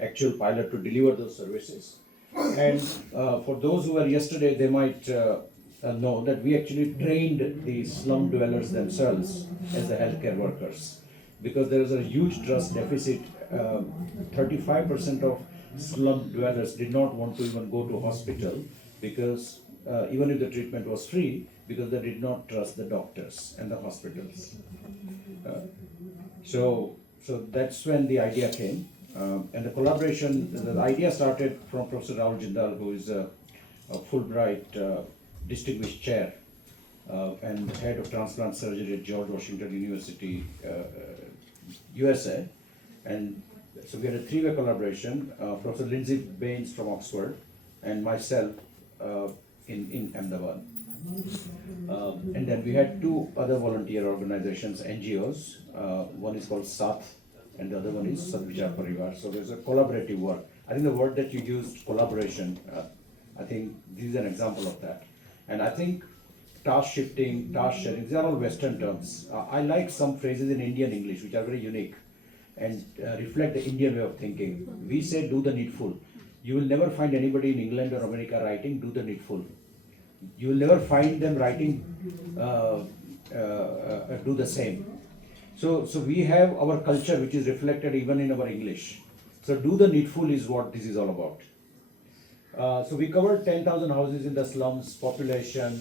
actual pilot to deliver those services. And for those who were yesterday, they might know that we actually trained the slum dwellers themselves as the healthcare workers, because there is a huge trust deficit. 35% of slum dwellers did not want to even go to hospital, because even if the treatment was free, because they did not trust the doctors and the hospitals. Uh, so that's when the idea came, and the collaboration. The idea started from Professor Rahul Jindal, who is a Fulbright distinguished chair and head of transplant surgery at George Washington University, USA. And so we had a three-way collaboration, Professor Lindsay Baines from Oxford and myself in Ahmedabad. And then we had two other volunteer organizations, NGOs. One is called Sathi and the other one is Sadvichar Parivar. So there's a collaborative work. I think the word that you used, collaboration, I think this is an example of that. And I think task shifting, task sharing, these are all Western terms. I like some phrases in Indian English which are very unique and reflect the Indian way of thinking. We say do the needful. You will never find anybody in England or America writing do the needful. You will never find them writing do the same. So we have our culture which is reflected even in our English. So do the needful is what this is all about. So we covered 10,000 houses in the slums, population,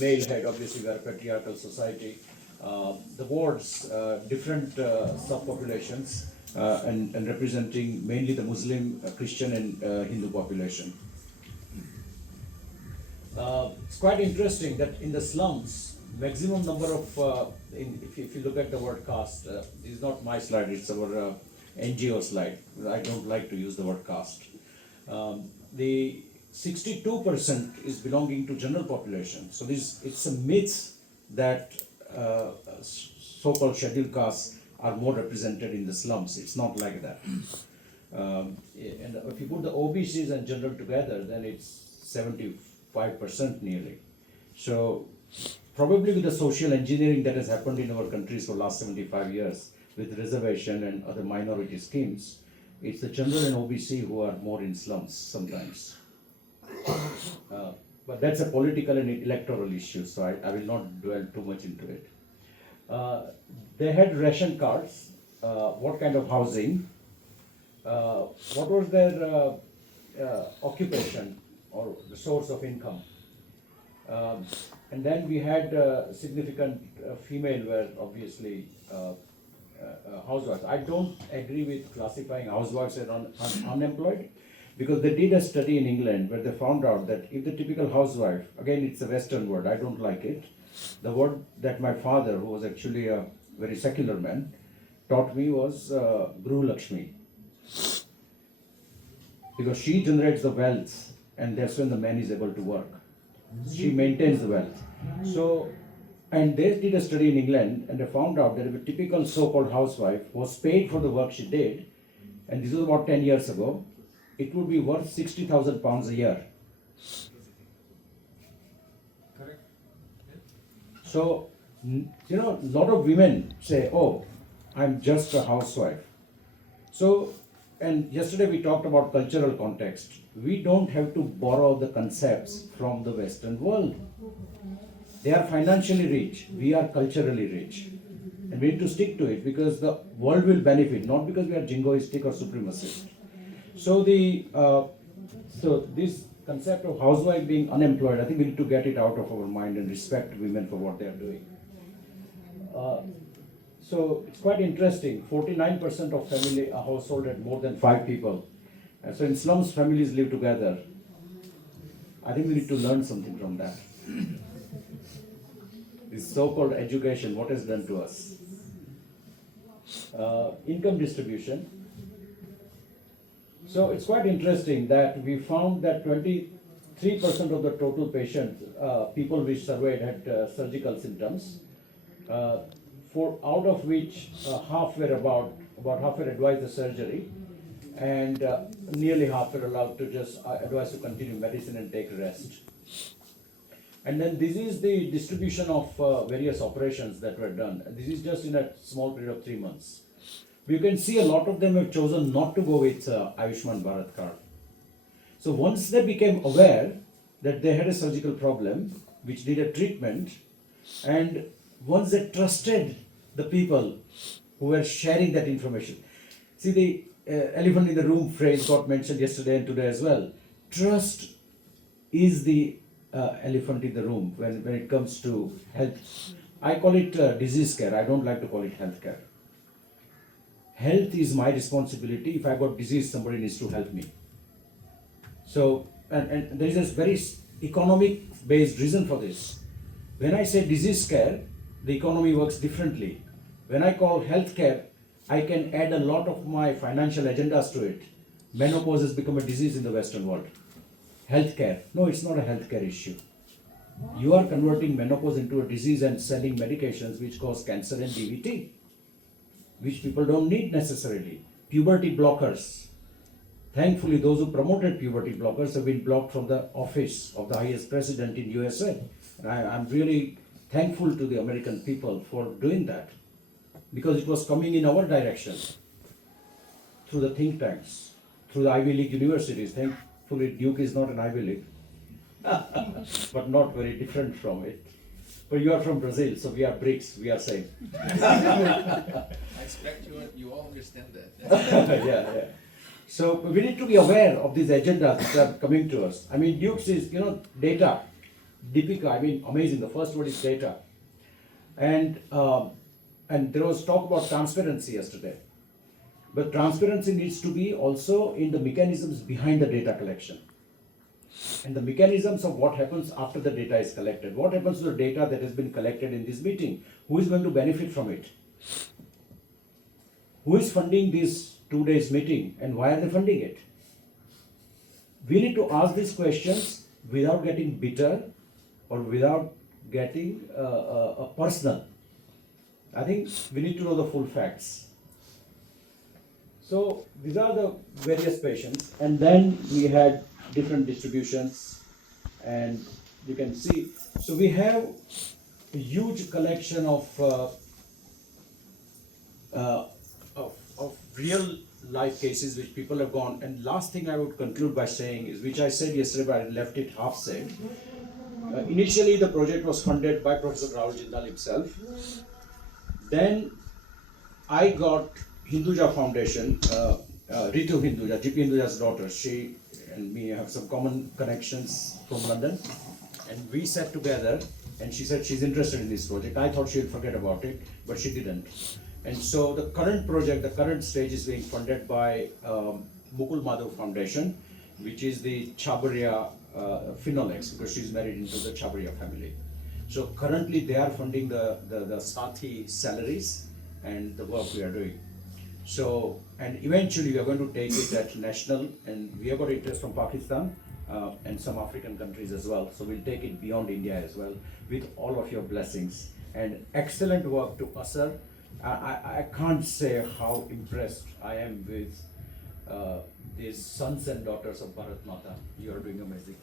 male head, obviously we are a patriarchal society, the wards, different subpopulations, and representing mainly the Muslim, Christian and Hindu population. It's quite interesting that in the slums, maximum number of, if you look at the word caste, this is not my slide, it's our NGO slide. I don't like to use the word caste. The 62% is belonging to general population. So it's a myth that so-called scheduled castes are more represented in the slums. It's not like that. And if you put the OBCs and general together, then it's 75% nearly. So probably with the social engineering that has happened in our countries for the last 75 years, with reservation and other minority schemes, it's the general and OBC who are more in slums sometimes. But that's a political and electoral issue, so I will not dwell too much into it. They had ration cards, what kind of housing, what was their occupation or the source of income. And then we had significant female were obviously housewives. I don't agree with classifying housewives as unemployed, because they did a study in England where they found out that if the typical housewife, again it's a Western word, I don't like it, the word that my father, who was actually a very secular man, taught me was Guru Lakshmi. Because she generates the wealth and that's when the man is able to work. She maintains the wealth. So, and they did a study in England and they found out that if a typical so-called housewife was paid for the work she did, and this was about 10 years ago, it would be worth 60,000 pounds a year. Correct. So, a lot of women say, oh, I'm just a housewife. So, and yesterday we talked about cultural context. We don't have to borrow the concepts from the Western world. They are financially rich, we are culturally rich. And we need to stick to it because the world will benefit, not because we are jingoistic or supremacist. So this concept of housewife being unemployed, I think we need to get it out of our mind and respect women for what they are doing. So it's quite interesting, 49% of family household had more than 5 people. And so in slums, families live together. I think we need to learn something from that. This so-called education, what has done to us? Income distribution. So it's quite interesting that we found that 23% of the total patients, people we surveyed had surgical symptoms, out of which half were about half were advised the surgery, and nearly half were allowed to just advised to continue medicine and take rest. And then this is the distribution of various operations that were done. This is just in a small period of 3 months. you can see a lot of them have chosen not to go with Ayushman Bharat card. So once they became aware that they had a surgical problem which needed treatment, and once they trusted the people who were sharing that information. See, the elephant in the room phrase got mentioned yesterday and today as well. Trust is the elephant in the room when it comes to health. I call it disease care. I don't like to call it health care. Health is my responsibility. If I got disease, somebody needs to help me. So, and there is this very economic based reason for this. When I say disease care, the economy works differently. When I call health care, I can add a lot of my financial agendas to it. Menopause has become a disease in the Western world. Healthcare. No, it's not a healthcare issue. You are converting menopause into a disease and selling medications which cause cancer and DVT, which people don't need necessarily. Puberty blockers. Thankfully, those who promoted puberty blockers have been blocked from the office of the highest president in USA. And I'm really thankful to the American people for doing that, because it was coming in our direction through the think tanks, through the Ivy League universities. Thankfully, Duke is not an Ivy League, but not very different from it. But you are from Brazil, so we are BRICS, we are same. I expect you all understand that. Yeah. So we need to be aware of these agendas that are coming to us. I mean, Duke's is, data. Deepika, I mean, amazing. The first word is data. And there was talk about transparency yesterday. But transparency needs to be also in the mechanisms behind the data collection. And the mechanisms of what happens after the data is collected. What happens to the data that has been collected in this meeting? Who is going to benefit from it? Who is funding this 2 days meeting and why are they funding it? We need to ask these questions without getting bitter or without getting personal. I think we need to know the full facts. So these are the various patients, and then we had different distributions, and you can see. So we have a huge collection of real life cases which people have gone. And last thing I would conclude by saying is, which I said yesterday, but I left it half said. Initially, the project was funded by Professor Rahul Jindal himself. Then I got Hinduja Foundation, Ritu Hinduja, GP Hinduja's daughter. She and me have some common connections from London, and we sat together. And she said she's interested in this project. I thought she'd forget about it, but she didn't. And so the current project, the current stage is being funded by Mukul Madhav Foundation, which is the Chabaria Phenolics, because she's married into the Chabaria family. So currently they are funding the Sathi salaries and the work we are doing. So, and eventually we are going to take it at national, and we have got interest from Pakistan and some African countries as well. So we'll take it beyond India as well, with all of your blessings. And excellent work to Asar. I can't say how impressed I am with these sons and daughters of Bharat Mata. You are doing amazing.